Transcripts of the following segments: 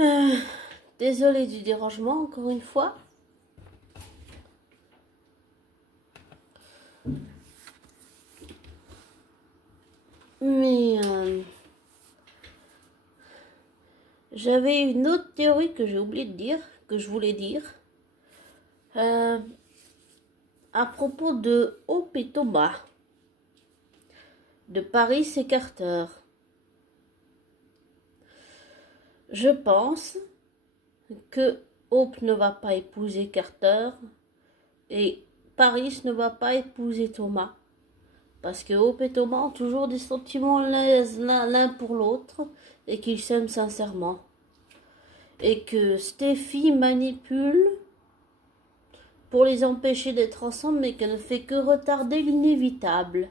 Euh, Désolée du dérangement encore une fois. Mais j'avais une autre théorie que j'ai oublié de dire, que je voulais dire. À propos de Hope et Thomas, de Paris et Carter. Je pense que Hope ne va pas épouser Carter et Paris ne va pas épouser Thomas. Parce que Hope et Thomas ont toujours des sentiments l'un pour l'autre et qu'ils s'aiment sincèrement. Et que Steffi manipule pour les empêcher d'être ensemble, mais qu'elle ne fait que retarder l'inévitable.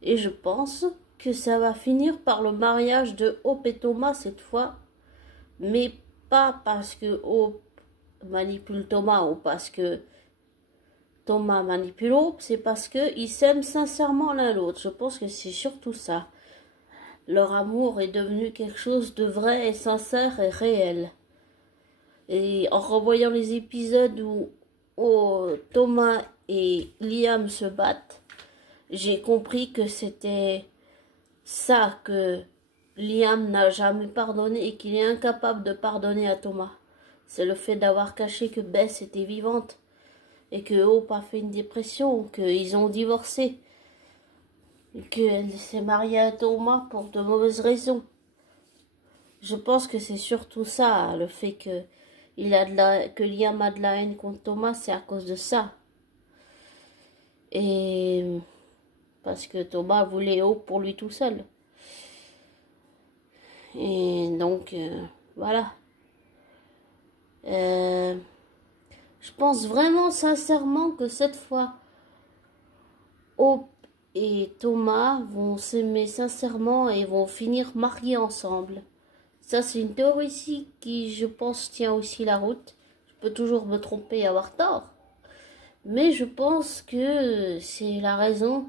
Et je pense que ça va finir par le mariage de Hope et Thomas cette fois, mais pas parce que Hope manipule Thomas ou parce que Thomas manipule Hope, c'est parce qu'ils s'aiment sincèrement l'un l'autre. Je pense que c'est surtout ça. Leur amour est devenu quelque chose de vrai et sincère et réel. Et en revoyant les épisodes où Thomas et Liam se battent, j'ai compris que c'était ça que Liam n'a jamais pardonné et qu'il est incapable de pardonner à Thomas. C'est le fait d'avoir caché que Bess était vivante et que Hope a fait une dépression, qu'ils ont divorcé, qu'elle s'est mariée à Thomas pour de mauvaises raisons. Je pense que c'est surtout ça, le fait que Liam a de la haine contre Thomas, c'est à cause de ça. Et parce que Thomas voulait Hope pour lui tout seul. Et donc, voilà. Je pense vraiment sincèrement que cette fois, Hope et Thomas vont s'aimer sincèrement et vont finir mariés ensemble. Ça, c'est une théorie ici qui, je pense, tient aussi la route. Je peux toujours me tromper et avoir tort. Mais je pense que c'est la raison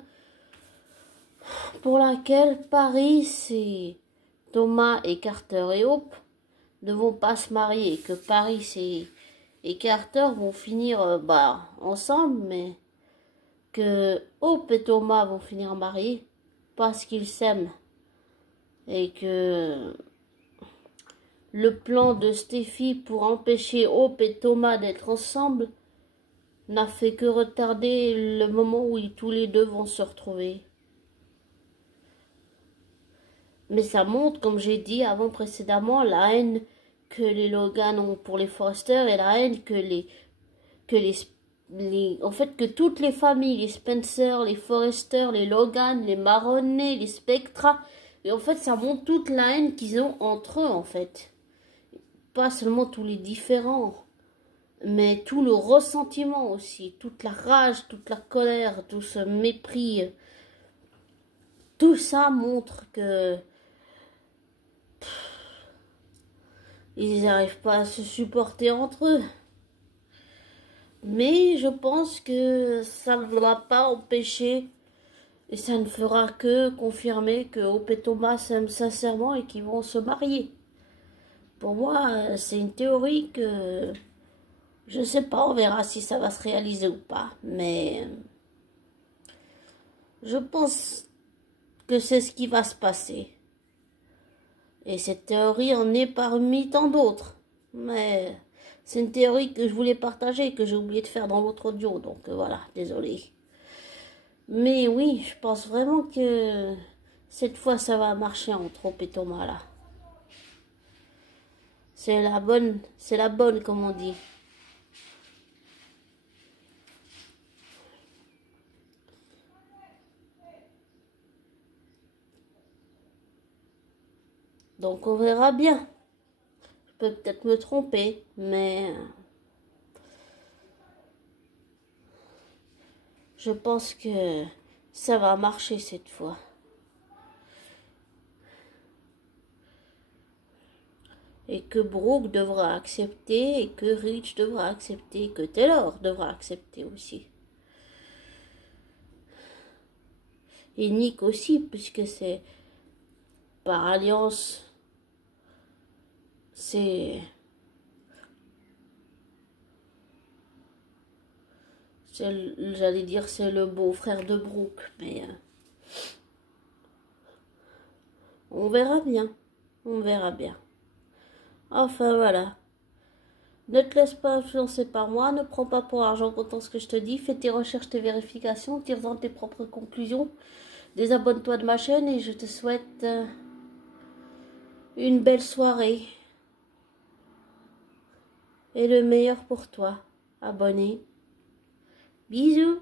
pour laquelle Paris et Thomas et Carter et Hope ne vont pas se marier. Que Paris et Carter vont finir ensemble, mais que Hope et Thomas vont finir mariés parce qu'ils s'aiment. Et que le plan de Steffi pour empêcher Hope et Thomas d'être ensemble n'a fait que retarder le moment où tous les deux vont se retrouver. Mais ça montre, comme j'ai dit avant précédemment, la haine que les Logan ont pour les Forrester et la haine en fait, que toutes les familles, les Spencer, les Forrester, les Logan, les Maroney, les Spectra, et en fait, ça montre toute la haine qu'ils ont entre eux, en fait. Pas seulement tous les différents, mais tout le ressentiment aussi, toute la rage, toute la colère, tout ce mépris. Tout ça montre que ils n'arrivent pas à se supporter entre eux. Mais je pense que ça ne va pas empêcher et ça ne fera que confirmer que Hope et Thomas s'aiment sincèrement et qu'ils vont se marier. Pour moi, c'est une théorie que je sais pas, on verra si ça va se réaliser ou pas. Mais je pense que c'est ce qui va se passer. Et cette théorie en est parmi tant d'autres. Mais c'est une théorie que je voulais partager et que j'ai oublié de faire dans l'autre audio. Donc voilà, désolé. Mais oui, je pense vraiment que cette fois ça va marcher entre Hope et Thomas là. C'est la bonne comme on dit. Donc on verra bien. Je peux peut-être me tromper, mais je pense que ça va marcher cette fois. Et que Brooke devra accepter, et que Rich devra accepter, et que Taylor devra accepter aussi. Et Nick aussi, puisque c'est par alliance j'allais dire c'est le beau-frère de Brooke, mais on verra bien. On verra bien. Enfin voilà. Ne te laisse pas influencer par moi, ne prends pas pour argent comptant ce que je te dis, fais tes recherches, tes vérifications, tire-en tes propres conclusions, désabonne-toi de ma chaîne et je te souhaite une belle soirée et le meilleur pour toi, abonné. Bisous.